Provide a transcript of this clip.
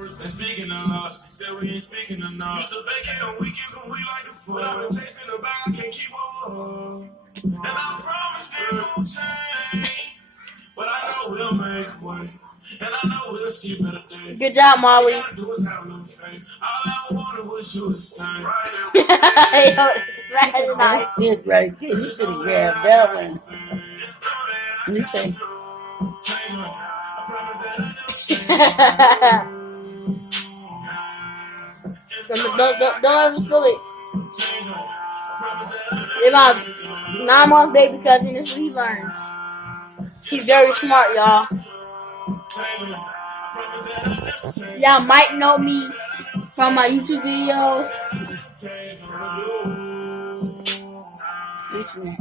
And speaking of lost, she said we ain't speaking enough. Used to vacate on weekends when we like to fuck. But I've been chasing the bag, I can't keep up. And I promise this won't change. But I know we'll make a way. And I know we'll see better days. Good job, Molly. All I do is have no faith. All I ever wanted was you to stay. Yo, that's nice. That's it right there. You should have grabbed that one. You say, Don't ever spill it. You're my 9-month baby cousin. This is what he learns. He's very smart, y'all. Y'all might know me from my YouTube videos. which one?